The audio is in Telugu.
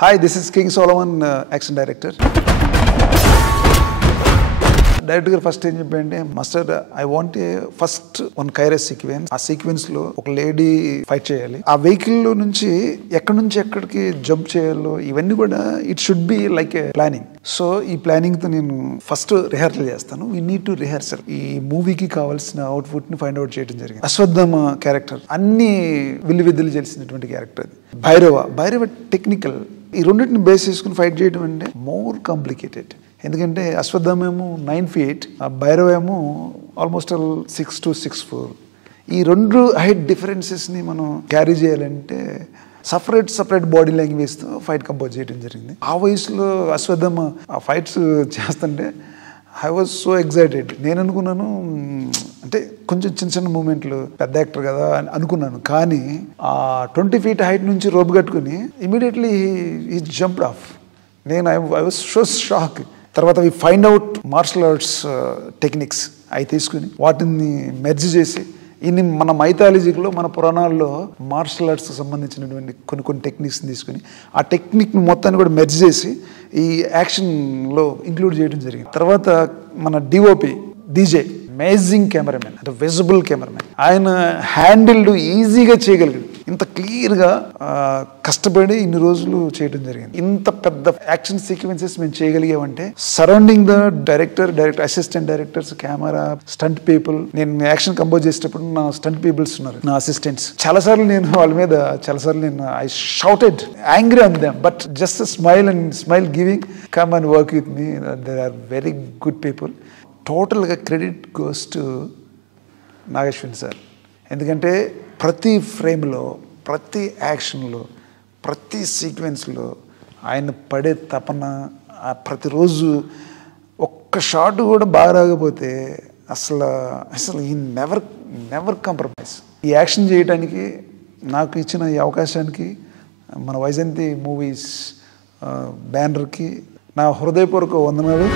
Hi, this is King Solomon, action director. Director first ఏం చెప్పండి master I want first one కైరస్ సీక్వెన్స్. ఆ సీక్వెన్స్ లో ఒక లేడీ ఫైట్ చేయాలి. ఆ వెహికల్ లో నుంచి ఎక్కడికి జంప్ చేయాలో ఇవన్నీ కూడా it should be like A planning. So ఈ ప్లానింగ్ తో నేను ఫస్ట్ రిహార్సల్ చేస్తాను. We need to rehearsal. ఈ మూవీకి కావాల్సిన అవుట్పుట్ ని ఫైండ్ అవుట్ చేయడం జరిగింది. అశ్వత్థామ క్యారెక్టర్ అన్ని విద్యలు చేసినటువంటి క్యారెక్టర్. భైరవ టెక్నికల్. ఈ రెండింటిని బేస్ చేసుకుని ఫైట్ చేయడం అంటే మోర్ కాంప్లికేటెడ్. ఎందుకంటే అశ్వత్థామ ఏమో 9 feet, ఆ భైరవ ఏమో ఆల్మోస్ట్ 6 to 6'4". ఈ రెండు హైట్ డిఫరెన్సెస్ని మనం క్యారీ చేయాలంటే సపరేట్ బాడీ లాంగ్వేజ్తో ఫైట్ కంపోజ్ చేయడం జరిగింది. ఆ వయసులో అశ్వత్థామ ఆ ఫైట్స్ చేస్తుంటే ఐ వాజ్ సో ఎక్సైటెడ్. నేను అనుకున్నాను అంటే కొంచెం చిన్న మూమెంట్లు, పెద్ద యాక్టర్ కదా అని అనుకున్నాను. కానీ ఆ 20 feet హైట్ నుంచి రోప్ కట్టుకుని ఇమీడియట్లీ ఈ జంప్డ్ ఆఫ్. నేను ఐ వాజ్ సో షాక్. తర్వాత we find out martial arts techniques అవి తీసుకుని వాటిని మెర్జ్ చేసి మన మైథాలజీలో మన పురాణాల్లో మార్షల్ ఆర్ట్స్కి సంబంధించినటువంటి కొన్ని టెక్నిక్స్ని తీసుకుని ఆ టెక్నిక్ని మొత్తాన్ని కూడా మెర్జ్ చేసి ఈ యాక్షన్లో ఇంక్లూడ్ చేయడం జరిగింది. తర్వాత మన డిఓపి డీజే అమేజింగ్ కెమెరామెన్, అంటే విజిబుల్ కెమెరామెన్. ఆయన హ్యాండిల్డ్ ఈజీగా చేయగలిగాడు. ఇంత క్లియర్గా కష్టపడి ఇన్ని రోజులు చేయడం జరిగింది. ఇంత పెద్ద యాక్షన్ సీక్వెన్సెస్ మేము చేయగలిగామంటే surrounding the director assistant directors, camera, stunt people. నేను యాక్షన్ కంపోజ్ చేసేటప్పుడు నా స్టంట్ పీపుల్స్ ఉన్నారు, నా అసిస్టెంట్స్. చాలాసార్లు నేను వాళ్ళ మీద I shouted angry on them, but just smile giving come and work with me. There are very good people. టోటల్గా credit goes to Nageshwan sir. ఎందుకంటే ప్రతి ఫ్రేమ్లో, ప్రతి యాక్షన్లో, ప్రతి సీక్వెన్స్లో ఆయన పడే తపన, ప్రతిరోజు ఒక్క షాట్ కూడా బాగా రాకపోతే అసలు ఈ నెవర్ కాంప్రమైజ్. ఈ యాక్షన్ చేయడానికి నాకు ఇచ్చిన ఈ అవకాశానికి మన వైజయంతి మూవీస్ బ్యానర్కి నా హృదయపూర్వక వందనాలు.